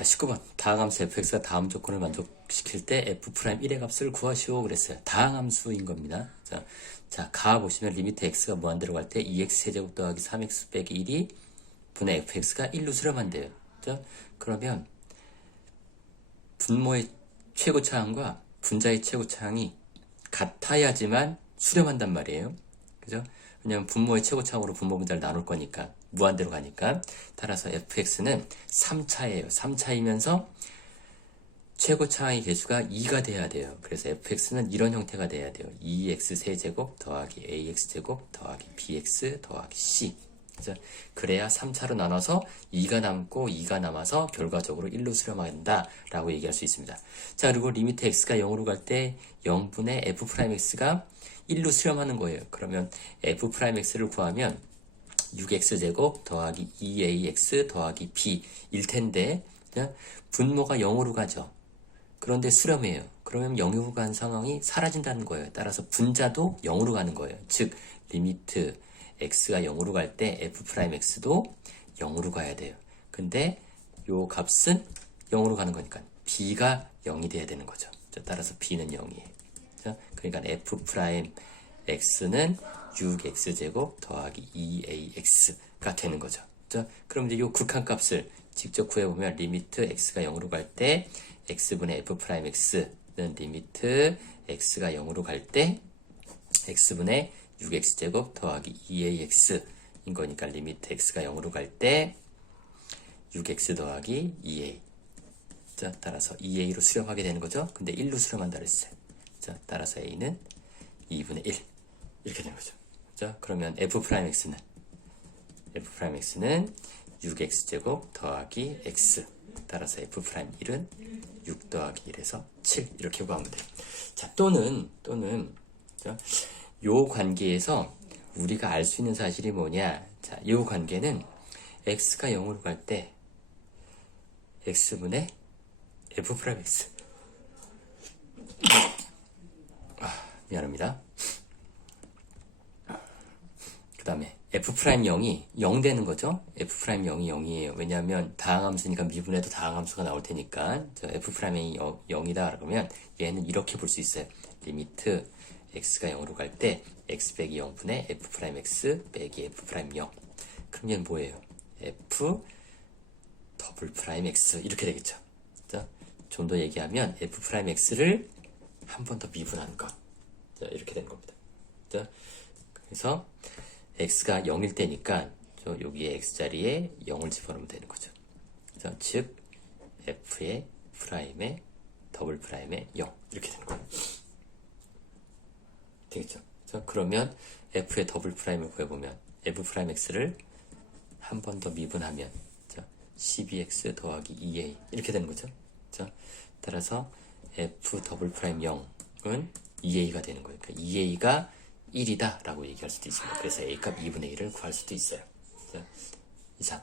자, 19번. 다항함수 fx가 다음 조건을 만족시킬 때 f'1의 값을 구하시오. 그랬어요. 다항함수인 겁니다. 자, 자, 가 보시면 리미트 x가 무한대로 갈 때 2x 세제곱 더하기 3x 빼기 1이 분의 fx가 1로 수렴한대요. 자, 그러면 분모의 최고차항과 분자의 최고차항이 같아야지만 수렴한단 말이에요. 그죠? 왜냐면 분모의 최고차항으로 분모 분자를 나눌 거니까 무한대로 가니까 따라서 fx는 3차예요. 3차이면서 최고차항의 개수가 2가 돼야 돼요. 그래서 fx는 이런 형태가 돼야 돼요. 2x 세제곱 더하기 ax 제곱 더하기 bx 더하기 c 그래야 3차로 나눠서 2가 남고 2가 남아서 결과적으로 1로 수렴한다 라고 얘기할 수 있습니다. 자 그리고 리미트 x가 0으로 갈 때 0분의 f'x가 1로 수렴하는 거예요. 그러면 f'x를 구하면 6x제곱 더하기 2ax 더하기 b일 텐데 그냥 분모가 0으로 가죠. 그런데 수렴해요. 그러면 0으로 간 상황이 사라진다는 거예요. 따라서 분자도 0으로 가는 거예요. 즉 리미트 x가 0으로 갈 때 f'x도 0으로 가야 돼요. 근데 요 값은 0으로 가는 거니까 b가 0이 돼야 되는 거죠. 자, 따라서 b는 0이에요. 자, 그러니까 f'x는 6x제곱 더하기 2ax가 되는 거죠. 자, 그럼 이제 요 극한 값을 직접 구해보면 리미트 x가 0으로 갈 때 x분의 f'x는 리미트 x가 0으로 갈 때 x분의 6x제곱 더하기 2ax인 거니까 리미트 x가 0으로 갈 때 6x 더하기 2a 자, 따라서 2a로 수렴하게 되는 거죠. 근데 1로 수렴한다 그랬어요. 자, 따라서 a는 2분의 1 이렇게 되는 거죠. 자, 그러면 f'x는 f'x는 6x제곱 더하기 x 따라서 f'1은 6 더하기 1에서 7 이렇게 구하면 돼요. 자, 또는 또는 자, 요 관계에서 우리가 알 수 있는 사실이 뭐냐? 자, 요 관계는 x가 0으로 갈 때 x분의 f'x 아, 미안합니다. 그 다음에 f'0이 0 되는 거죠. f'0이 0이에요. 왜냐하면 다항함수니까 미분해도 다항함수가 나올 테니까 저 f'0이 0 이다 그러면 얘는 이렇게 볼 수 있어요. 리미트 x가 0으로 갈 때 x 빼기 0분의 f'x 빼기 f'0 그럼 얘는 뭐예요? f 더블 프라임 x 이렇게 되겠죠. 좀더 얘기하면 f'x를 한 번 더 미분하는 것 자, 이렇게 되는 겁니다. 자, 그래서 x가 0일 때니까 저 여기에 x자리에 0을 집어넣으면 되는 거죠. 자, 즉 f의 프라임의 더블 프라임의 0 이렇게 되는 거예요. 되겠죠? 자, 그러면 f의 더블 프라임을 구해보면 f 프라임 x를 한 번 더 미분하면 자, 12x 더하기 2a 이렇게 되는 거죠. 자, 따라서 f 더블 프라임 0은 2a가 되는 거예요. 그러니까 2a가 1이다 라고 얘기할 수도 있습니다. 그래서 a 값 2분의 1을 구할 수도 있어요. 자, 이상